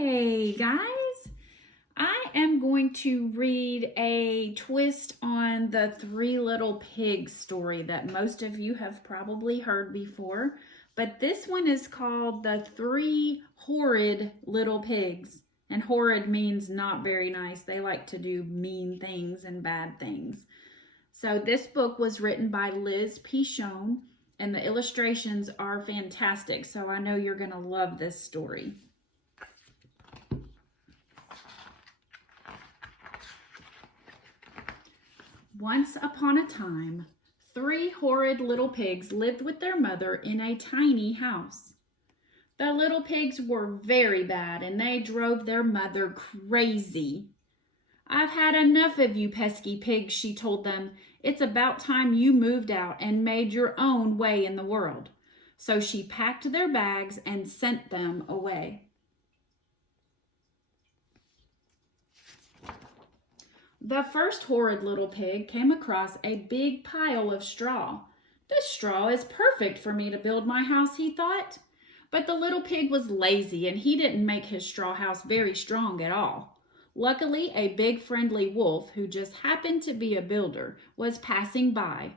Hey guys, I am going to read a twist on the Three Little Pigs story that most of you have probably heard before, but this one is called The Three Horrid Little Pigs. And horrid means not very nice. They like to do mean things and bad things. So this book was written by Liz Pichon, and the illustrations are fantastic. So I know you're going to love this story. Once upon a time, three horrid little pigs lived with their mother in a tiny house. The little pigs were very bad and they drove their mother crazy. "I've had enough of you pesky pigs," she told them. "It's about time you moved out and made your own way in the world." So she packed their bags and sent them away. The first horrid little pig came across a big pile of straw. "This straw is perfect for me to build my house," he thought. But the little pig was lazy and he didn't make his straw house very strong at all. Luckily, a big friendly wolf, who just happened to be a builder, was passing by.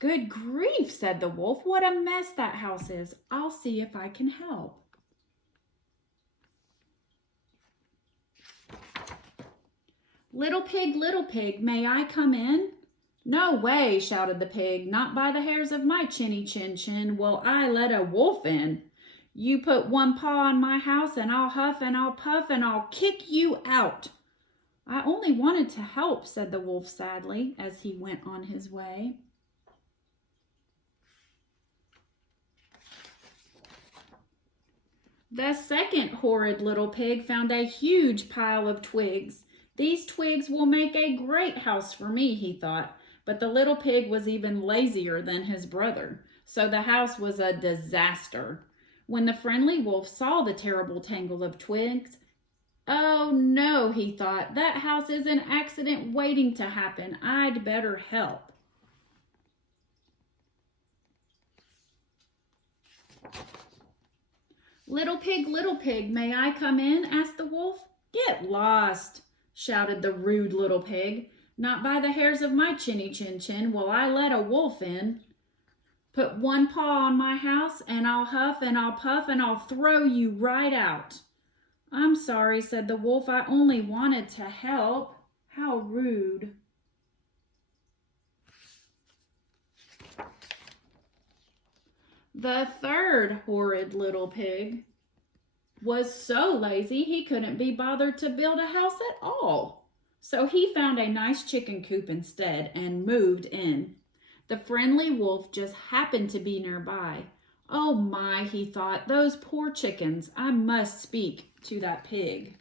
"Good grief," said the wolf, "what a mess that house is. I'll see if I can help." Little pig, may I come in?" "No way," shouted the pig. "Not by the hairs of my chinny chin chin will I let a wolf in. You put one paw on my house and I'll huff and I'll puff and I'll kick you out." "I only wanted to help," said the wolf sadly as he went on his way. The second horrid little pig found a huge pile of twigs. "These twigs will make a great house for me," he thought. But the little pig was even lazier than his brother, so the house was a disaster. When the friendly wolf saw the terrible tangle of twigs, "Oh no," he thought, "that house is an accident waiting to happen. I'd better help." Little pig, may I come in?" asked the wolf. "Get lost," shouted the rude little pig. "Not by the hairs of my chinny chin chin will I let a wolf in. Put one paw on my house and I'll huff and I'll puff and I'll throw you right out." "I'm sorry," said the wolf. "I only wanted to help." How rude. The third horrid little pig was so lazy he couldn't be bothered to build a house at all. So he found a nice chicken coop instead and moved in. The friendly wolf just happened to be nearby. "Oh my," he thought, "those poor chickens. I must speak to that pig."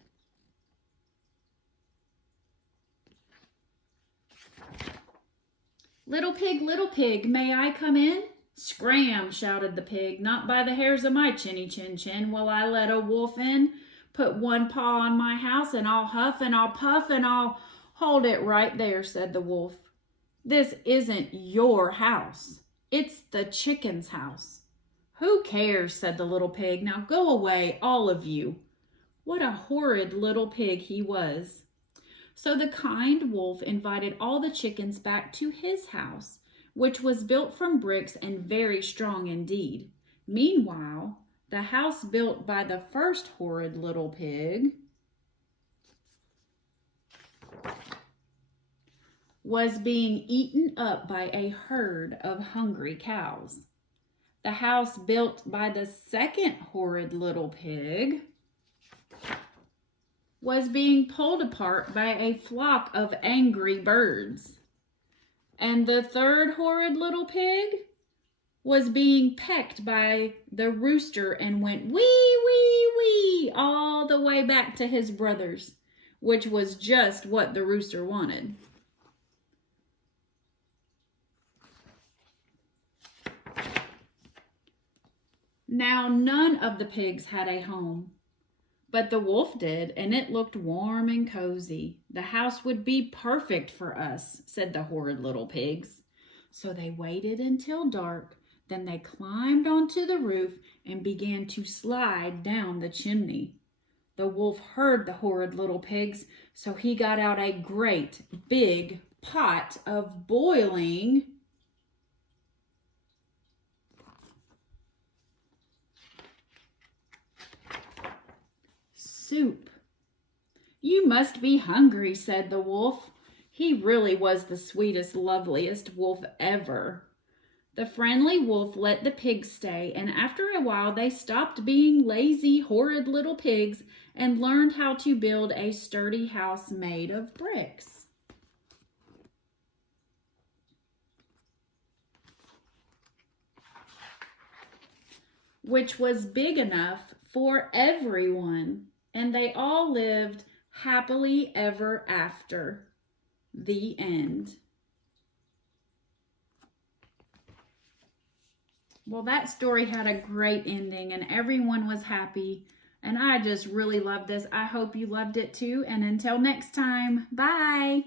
Little pig, may I come in?" "Scram," shouted the pig. "Not by the hairs of my chinny chin chin will I let a wolf in. Put one paw on my house and I'll huff and I'll puff and I'll—" "Hold it right there," said the wolf. "This isn't your house. It's the chicken's house." "Who cares?" said the little pig. "Now go away, all of you." What a horrid little pig he was. So the kind wolf invited all the chickens back to his house, which was built from bricks and very strong indeed. Meanwhile, the house built by the first horrid little pig was being eaten up by a herd of hungry cows. The house built by the second horrid little pig was being pulled apart by a flock of angry birds. And the third horrid little pig was being pecked by the rooster and went wee, wee, wee all the way back to his brothers, which was just what the rooster wanted. Now, none of the pigs had a home, but the wolf did, and it looked warm and cozy. "The house would be perfect for us," said the horrid little pigs. So they waited until dark. Then they climbed onto the roof and began to slide down the chimney. The wolf heard the horrid little pigs, so he got out a great big pot of boiling soup. "You must be hungry," said the wolf. He really was the sweetest, loveliest wolf ever. The friendly wolf let the pigs stay, and after a while they stopped being lazy, horrid little pigs and learned how to build a sturdy house made of bricks. Which was big enough for everyone, and they all lived happily ever after. The end. Well, that story had a great ending and everyone was happy. And I just really loved this. I hope you loved it too. And until next time, bye.